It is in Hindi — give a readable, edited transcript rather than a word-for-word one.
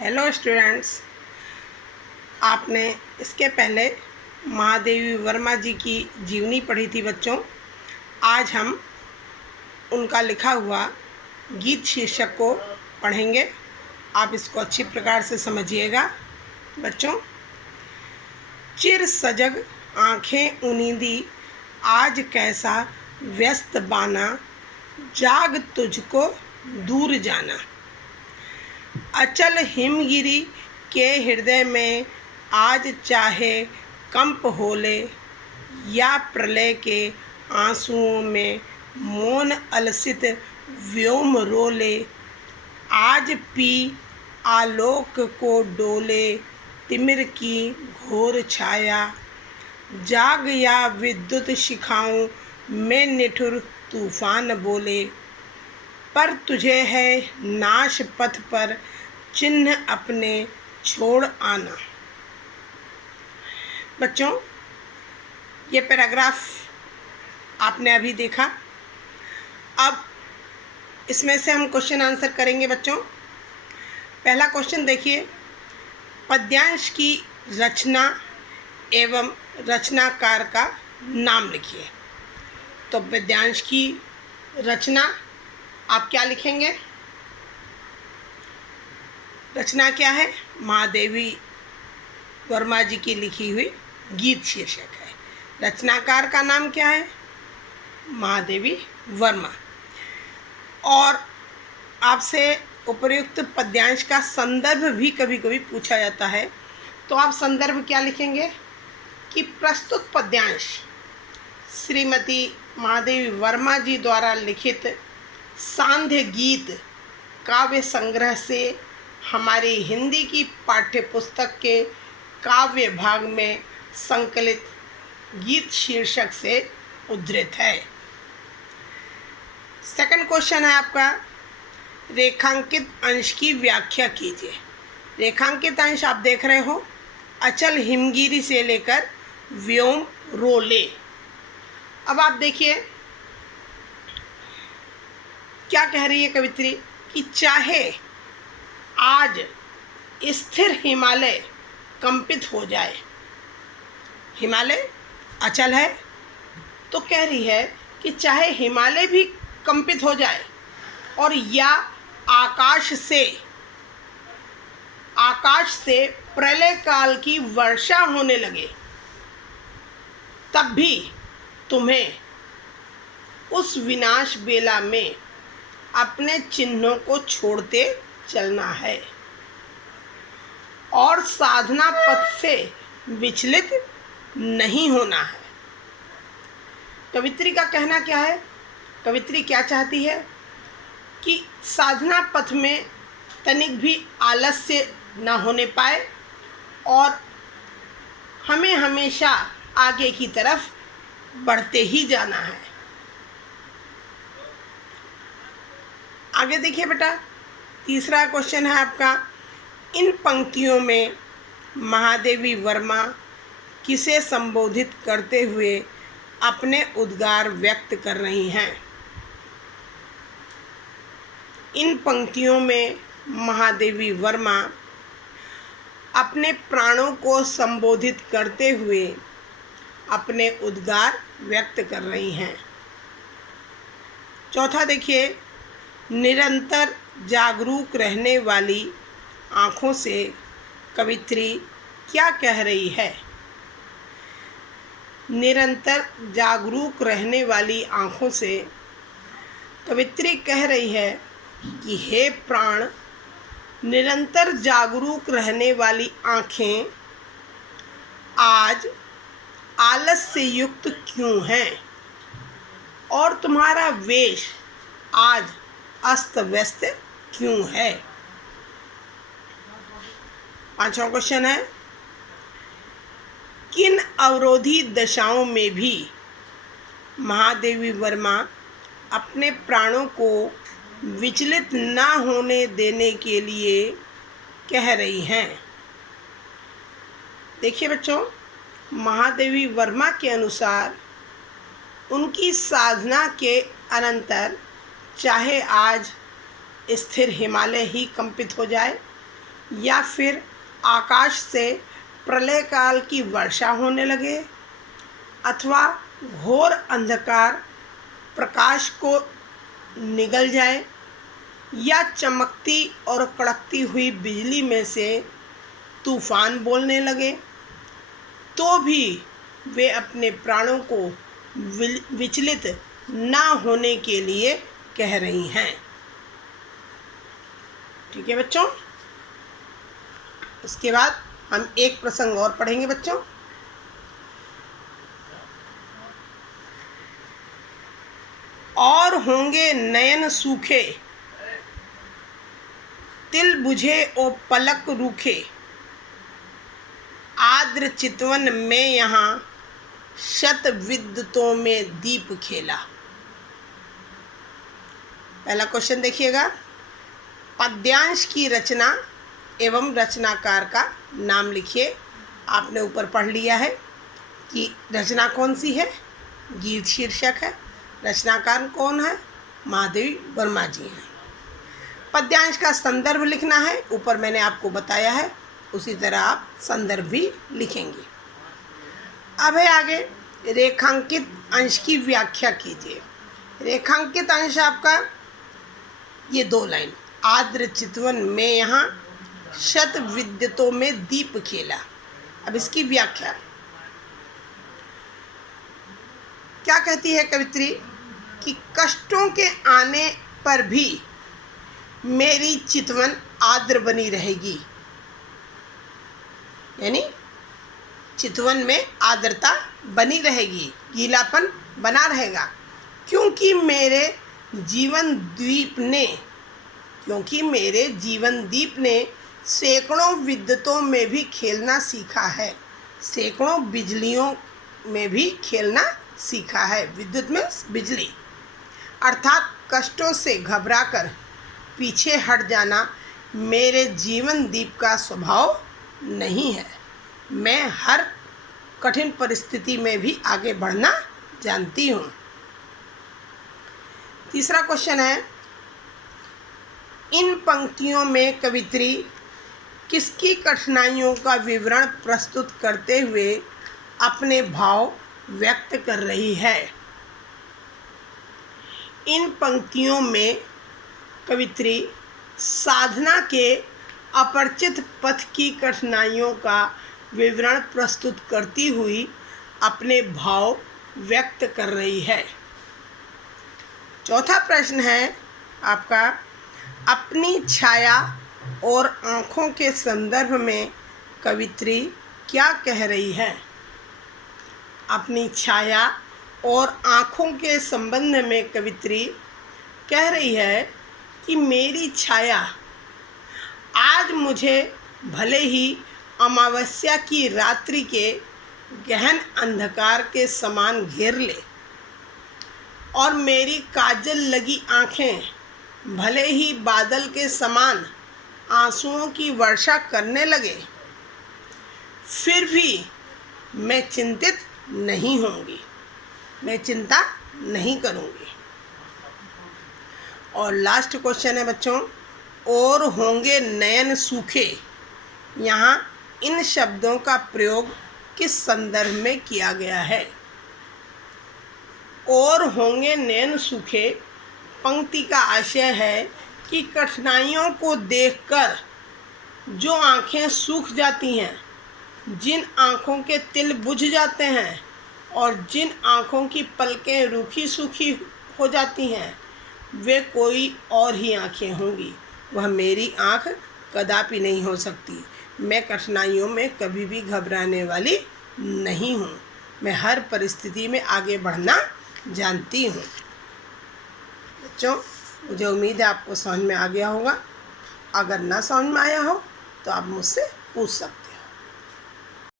हेलो स्टूडेंट्स, आपने इसके पहले महादेवी वर्मा जी की जीवनी पढ़ी थी बच्चों। आज हम उनका लिखा हुआ गीत शीर्षक को पढ़ेंगे। आप इसको अच्छी प्रकार से समझिएगा बच्चों। चिर सजग आँखें उनींदी, आज कैसा व्यस्त बाना, जाग तुझको दूर जाना। अचल हिमगिरी के हृदय में आज चाहे कंप होले, या प्रलय के आंसुओं में मौन अलसित व्योम रोले। आज पी आलोक को डोले तिमिर की घोर छाया, जाग या विद्युत शिखाओं में निठुर तूफान बोले। पर तुझे है नाश पथ पर चिन्ह अपने छोड़ आना। बच्चों, ये पैराग्राफ आपने अभी देखा। अब इसमें से हम क्वेश्चन आंसर करेंगे बच्चों। पहला क्वेश्चन देखिए, पद्यांश की रचना एवं रचनाकार का नाम लिखिए। तो पद्यांश की रचना आप क्या लिखेंगे? रचना क्या है? महादेवी वर्मा जी की लिखी हुई गीत शीर्षक है। रचनाकार का नाम क्या है? महादेवी वर्मा। और आपसे उपर्युक्त पद्यांश का संदर्भ भी कभी कभी पूछा जाता है, तो आप संदर्भ क्या लिखेंगे कि प्रस्तुत पद्यांश श्रीमती महादेवी वर्मा जी द्वारा लिखित सांध्य गीत काव्य संग्रह से हमारी हिंदी की पाठ्य पुस्तक के काव्य भाग में संकलित गीत शीर्षक से उद्धृत है। सेकंड क्वेश्चन है आपका, रेखांकित अंश की व्याख्या कीजिए। रेखांकित अंश आप देख रहे हो, अचल हिमगिरी से लेकर व्योम रोले। अब आप देखिए क्या कह रही है कवित्री कि चाहे आज स्थिर हिमालय कंपित हो जाए। हिमालय अचल है, तो कह रही है कि चाहे हिमालय भी कंपित हो जाए और या आकाश से प्रलय काल की वर्षा होने लगे, तब भी तुम्हें उस विनाश बेला में अपने चिन्हों को छोड़ते चलना है और साधना पथ से विचलित नहीं होना है। कवित्री का कहना क्या है? कवित्री क्या चाहती है कि साधना पथ में तनिक भी आलस्य न होने पाए और हमें हमेशा आगे की तरफ बढ़ते ही जाना है। आगे देखिए बेटा, तीसरा क्वेश्चन है आपका, इन पंक्तियों में महादेवी वर्मा किसे संबोधित करते हुए अपने उद्गार व्यक्त कर रही हैं? इन पंक्तियों में महादेवी वर्मा अपने प्राणों को संबोधित करते हुए अपने उद्गार व्यक्त कर रही हैं। चौथा देखिए, निरंतर जागरूक रहने वाली आँखों से कवित्री क्या कह रही है? निरंतर जागरूक रहने वाली आँखों से कवित्री कह रही है कि हे प्राण, निरंतर जागरूक रहने वाली आँखें आज आलस से युक्त क्यों हैं और तुम्हारा वेश आज अस्त व्यस्त क्यों है? पांचवा क्वेश्चन है, किन अवरोधी दशाओं में भी महादेवी वर्मा अपने प्राणों को विचलित न होने देने के लिए कह रही हैं? देखिए बच्चों, महादेवी वर्मा के अनुसार उनकी साधना के अनंतर चाहे आज स्थिर हिमालय ही कंपित हो जाए या फिर आकाश से प्रलय काल की वर्षा होने लगे, अथवा घोर अंधकार प्रकाश को निगल जाए, या चमकती और कड़कती हुई बिजली में से तूफान बोलने लगे, तो भी वे अपने प्राणों को विचलित ना होने के लिए कह रही हैं। ठीक है बच्चों, इसके बाद हम एक प्रसंग और पढ़ेंगे बच्चों। और होंगे नयन सूखे, तिल बुझे ओ पलक रूखे, आर्द्र चितवन में यहाँ शत विद्युतों में दीप खेला। पहला क्वेश्चन देखिएगा, पद्यांश की रचना एवं रचनाकार का नाम लिखिए। आपने ऊपर पढ़ लिया है कि रचना कौन सी है, गीत शीर्षक है। रचनाकार कौन है, महादेवी वर्मा जी हैं। पद्यांश का संदर्भ लिखना है, ऊपर मैंने आपको बताया है, उसी तरह आप संदर्भ भी लिखेंगे। अब है आगे रेखांकित अंश की व्याख्या कीजिए। रेखांकित अंश आपका ये 2 लाइन, आर्द्र चितवन में यहाँ शत विद्युतों में दीप खेला। अब इसकी व्याख्या क्या कहती है कवित्री कि कष्टों के आने पर भी मेरी चितवन आर्द्र बनी रहेगी, यानी चितवन में आर्द्रता बनी रहेगी, गीलापन बना रहेगा, क्योंकि मेरे जीवन दीप ने सैकड़ों विद्युतों में भी खेलना सीखा है, सैकड़ों बिजलियों में भी खेलना सीखा है। विद्युत में बिजली, अर्थात कष्टों से घबराकर पीछे हट जाना मेरे जीवन दीप का स्वभाव नहीं है। मैं हर कठिन परिस्थिति में भी आगे बढ़ना जानती हूँ। तीसरा क्वेश्चन है, इन पंक्तियों में कवित्री किसकी कठिनाइयों का विवरण प्रस्तुत करते हुए अपने भाव व्यक्त कर रही है? इन पंक्तियों में कवित्री साधना के अपरिचित पथ की कठिनाइयों का विवरण प्रस्तुत करती हुई अपने भाव व्यक्त कर रही है। चौथा प्रश्न है आपका, अपनी छाया और आँखों के संदर्भ में कवित्री क्या कह रही है? अपनी छाया और आँखों के संबंध में कवित्री कह रही है कि मेरी छाया आज मुझे भले ही अमावस्या की रात्रि के गहन अंधकार के समान घेर ले, और मेरी काजल लगी आँखें भले ही बादल के समान आंसुओं की वर्षा करने लगे, फिर भी मैं चिंतित नहीं होंगी, मैं चिंता नहीं करूंगी। और लास्ट क्वेश्चन है बच्चों, और होंगे नयन सूखे। यहाँ इन शब्दों का प्रयोग किस संदर्भ में किया गया है? और होंगे नयन सूखे पंक्ति का आशय है कि कठिनाइयों को देखकर जो आँखें सूख जाती हैं, जिन आँखों के तिल बुझ जाते हैं और जिन आँखों की पलकें रूखी सूखी हो जाती हैं, वे कोई और ही आँखें होंगी, वह मेरी आँख कदापि नहीं हो सकती। मैं कठिनाइयों में कभी भी घबराने वाली नहीं हूँ, मैं हर परिस्थिति में आगे बढ़ना जानती हूँ। बच्चों, मुझे उम्मीद है आपको समझ में आ गया होगा। अगर ना समझ में आया हो तो आप मुझसे पूछ सकते हैं।